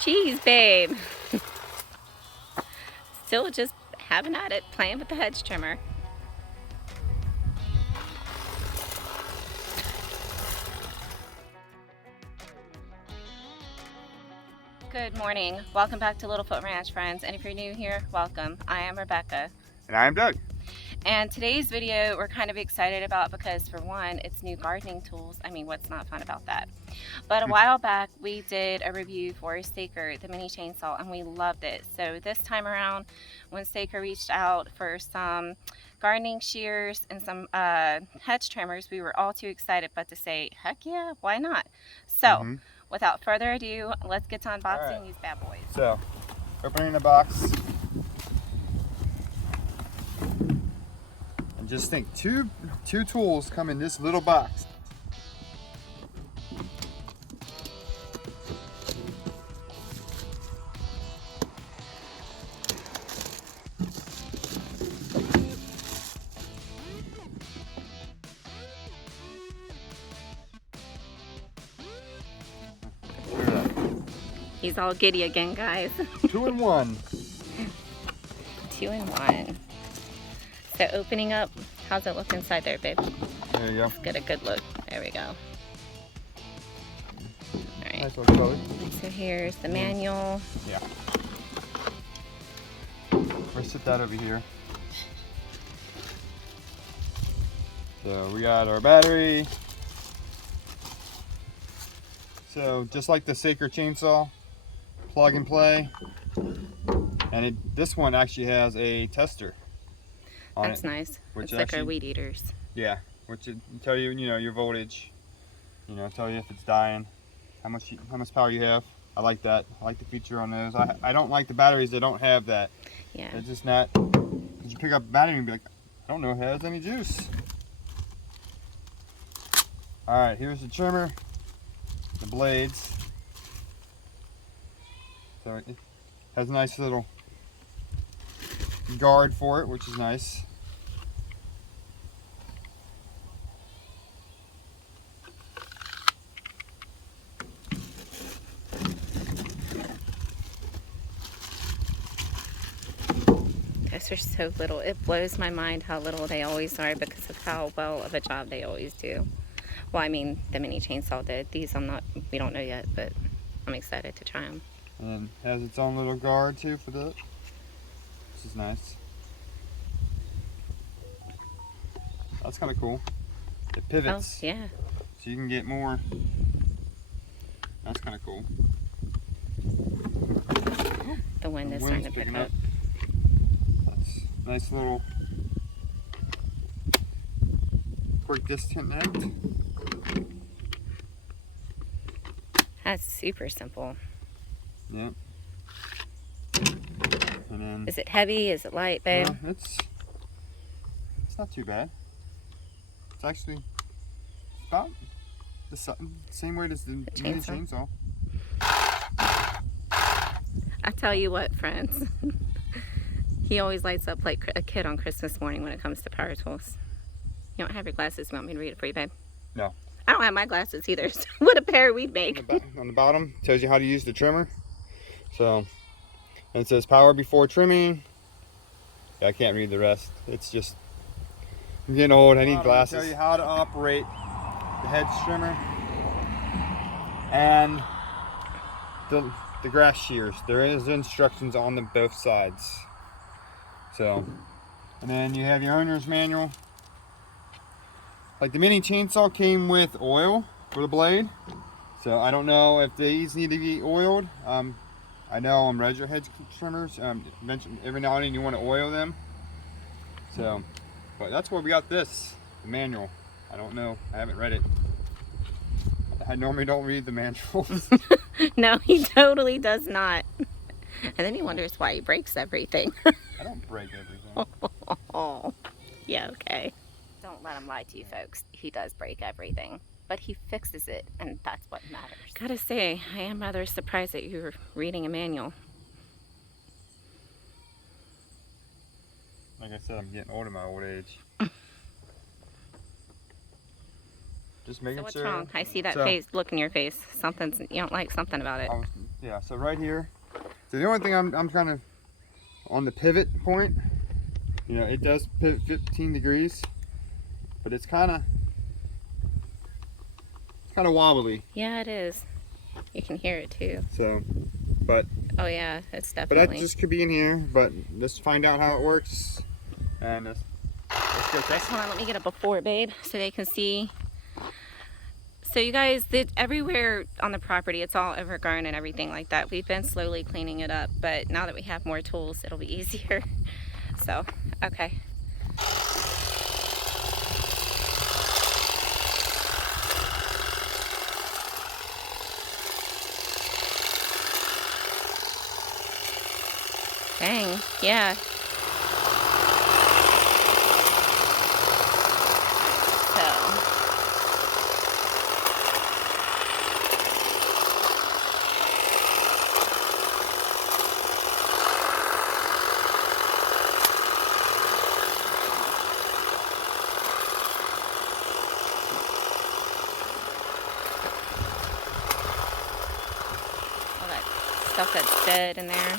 Jeez, babe. Still just having at it, playing with the hedge trimmer. Good morning. Welcome back to Littlefoot Ranch, friends. And if you're new here, welcome. I am Rebecca. And I am Doug. And today's video we're kind of excited about because, for one, it's new gardening tools. I mean, what's not fun about that? But a while back we did a review for Staker, the mini chainsaw, and we loved it. So this time around, when Staker reached out for some gardening shears and some hedge trimmers, we were all too excited but to say, heck yeah, why not? So without further ado, let's get to unboxing these bad boys. So, opening the box. And just think, two tools come in this little box. He's all giddy again, guys. 2 in 1. 2 in 1. So opening up, how's it look inside there, babe? There you go. Let's get a good look. There we go. Alright. Nice little color. So here's the manual. Yeah. Let's sit that over here. So we got our battery. So just like the Staker chainsaw, plug and play. And this one actually has a tester on That's nice. Which it's like our weed eaters. Yeah, which will tell you, your voltage. Tell you if it's dying, how much power you have. I like that. I like the feature on those. I don't like the batteries that don't have that. Yeah. It's just not. Cause you pick up a battery and be like, I don't know if it has any juice. All right, here's the trimmer, the blades. So it has a nice little guard for it, which is nice. Those are so little. It blows my mind how little they always are because of how well of a job they always do. Well, I mean, the mini chainsaw did. These we don't know yet, but I'm excited to try them. And it has its own little guard too for that. This is nice. That's kind of cool. It pivots. Oh, yeah. So you can get more. That's kind of cool. The wind is starting to pick up. That's nice little quick disconnect. That's super simple. Yep. And then, is it heavy? Is it light, babe? It's not too bad. It's actually about the same weight as the mini chainsaw. I tell you what, friends. He always lights up like a kid on Christmas morning when it comes to power tools. You don't have your glasses. You want me to read it for you, babe? No. I don't have my glasses either, so what a pair we'd make. On the bottom, tells you how to use the trimmer. So, and it says power before trimming. I can't read the rest. It's just, I'm getting old, I need glasses. Tell you how to operate the hedge trimmer and the grass shears. There is instructions on them both sides. So, and then you have your owner's manual. Like the mini chainsaw came with oil for the blade, so I don't know if these need to be oiled. I know on regular hedge trimmers, every now and then you want to oil them. So, but that's where we got this, the manual. I don't know, I haven't read it. I normally don't read the manuals. No, he totally does not. And then he wonders why he breaks everything. I don't break everything. Oh, yeah, okay. Don't let him lie to you, folks. He does break everything, but he fixes it, and that's what matters. Gotta say, I am rather surprised that you're reading a manual. Like I said, I'm getting old in my old age. Just making so what's sure. wrong? I see that face, look in your face. You don't like something about it. Yeah, so right here. So the only thing I'm kind of on the pivot point, you know, it does pivot 15 degrees, but it's kind of wobbly. Yeah, it is. You can hear it too. So, but Oh yeah, it's that definitely. just could be in here. But let's find out how it works, and let's go test it. Hold on, let me get a before, babe, so they can see. So you guys, everywhere on the property, it's all overgrown and everything like that. We've been slowly cleaning it up, but now that we have more tools, it'll be easier. So, okay. Dang, yeah. All that stuff that's dead in there.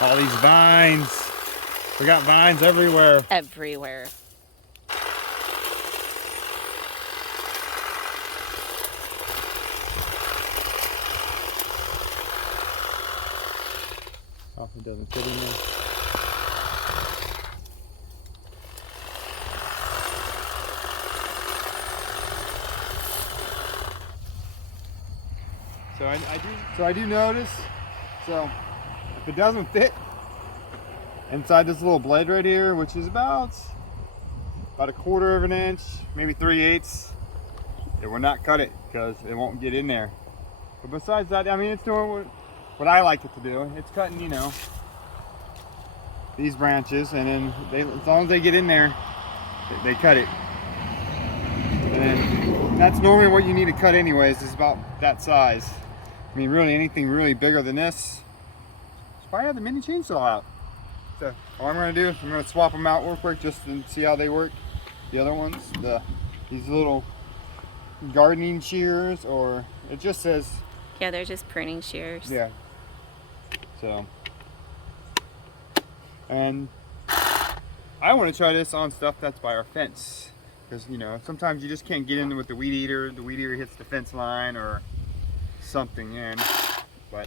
All these vines. We got vines everywhere. Everywhere. Oh, it doesn't fit in there. So I do notice. So if it doesn't fit inside this little blade right here, which is about a 1/4 of an inch, maybe 3/8, it will not cut it because it won't get in there. But besides that, I mean, it's doing what I like it to do. It's cutting, you know, these branches, and then as long as they get in there, they cut it. And then that's normally what you need to cut anyways, is about that size. I mean, really anything really bigger than this, just probably have the mini chainsaw out. So all I'm going to do is I'm going to swap them out real quick just to see how they work. The other ones, these little gardening shears, or it just says. Yeah, they're just pruning shears. Yeah. So, and I want to try this on stuff that's by our fence, because you know sometimes you just can't get in with the weed eater. The weed eater hits the fence line or something in, but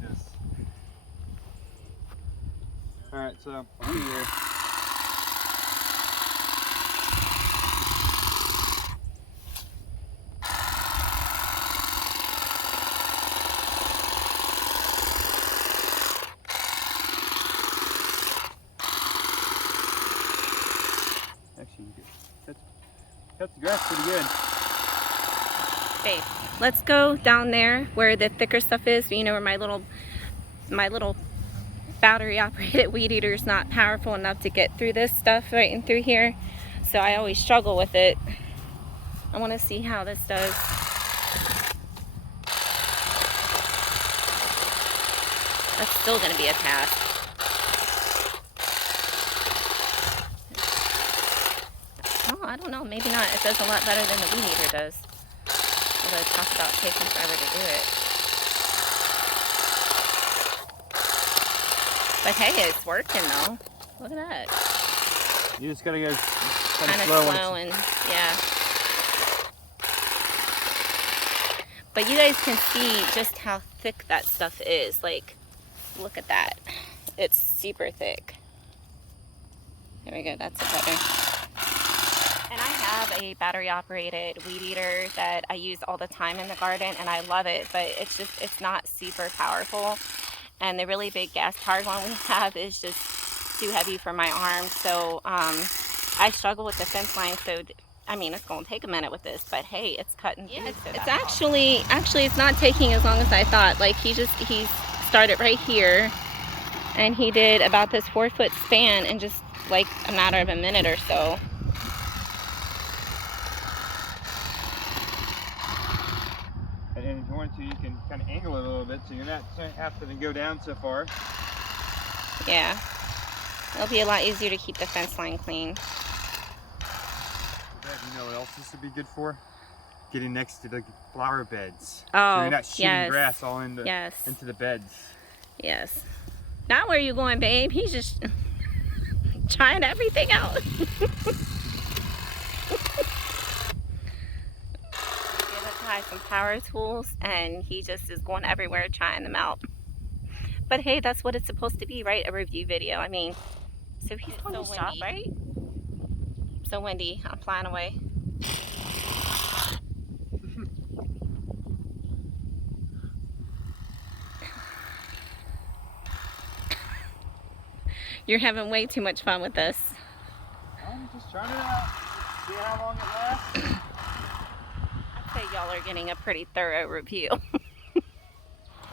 yes. All right, so over here. Actually, cut the grass pretty good. Okay, let's go down there where the thicker stuff is. You know, where my little battery operated weed eater is not powerful enough to get through this stuff right in through here. So I always struggle with it. I want to see how this does. That's still going to be a task. Oh, I don't know. Maybe not. It does a lot better than the weed eater does. Although talk about taking forever to do it. But hey, it's working though. Look at that. You just gotta go Kind of slow and yeah. But you guys can see just how thick that stuff is. Like, look at that. It's super thick. There we go. That's it better. And I have a battery operated weed eater that I use all the time in the garden, and I love it, but it's not super powerful. And the really big gas powered one we have is just too heavy for my arm. So I struggle with the fence line. So I mean, it's going to take a minute with this, but hey, it's cutting through. It's actually it's not taking as long as I thought. Like he started right here, and he did about this 4-foot span in just like a matter of a minute or so. And if you want to, you can kind of angle it a little bit so you're not having to go down so far. Yeah, it'll be a lot easier to keep the fence line clean. You know what else this would be good for? getting next to the flower beds. Oh, so you're not shooting yes. grass all into Yes. the beds. Yes. Not where you going, babe. He's just trying everything out. Give a guy some power tools and he just is going everywhere trying them out. But hey, that's what it's supposed to be, right? A review video. I mean, so he's so windy, right? So windy. I'm flying away. You're having way too much fun with this. I'm just trying it out. See how long it lasts. I'd say y'all are getting a pretty thorough review.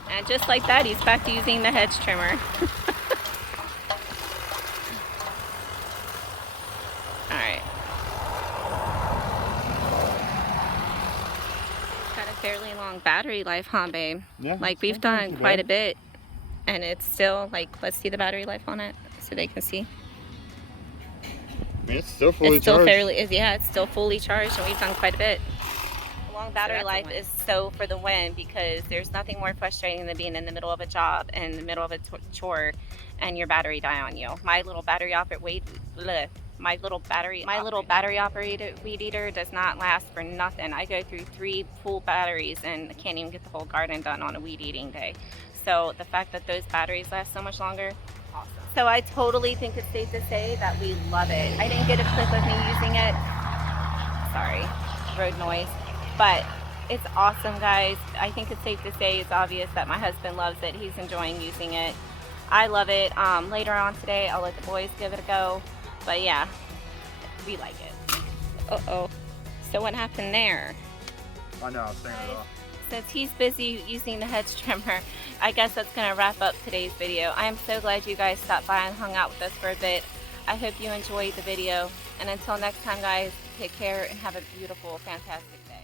And just like that, he's back to using the hedge trimmer. Alright. Got a fairly long battery life, huh, babe? Yeah. Like, we've done quite a bit. And it's still, like, let's see the battery life on it so they can see. I mean, it's still fully It's still charged. yeah, it's still fully charged, and we've done quite a bit. Long battery life is so for the win, because there's nothing more frustrating than being in the middle of a job, in the middle of a chore, and your battery die on you. My little battery operated weed eater does not last for nothing. I go through 3 full batteries and I can't even get the whole garden done on a weed eating day. So the fact that those batteries last so much longer, awesome. So I totally think it's safe to say that we love it. I didn't get a clip of me using it. Sorry, road noise. But it's awesome, guys. I think it's safe to say, it's obvious that my husband loves it. He's enjoying using it. I love it. Later on today, I'll let the boys give it a go. But yeah, we like it. Uh-oh. So what happened there? I know, I was turning it off. Since he's busy using the hedge trimmer, I guess that's going to wrap up today's video. I am so glad you guys stopped by and hung out with us for a bit. I hope you enjoyed the video. And until next time, guys, take care and have a beautiful, fantastic day.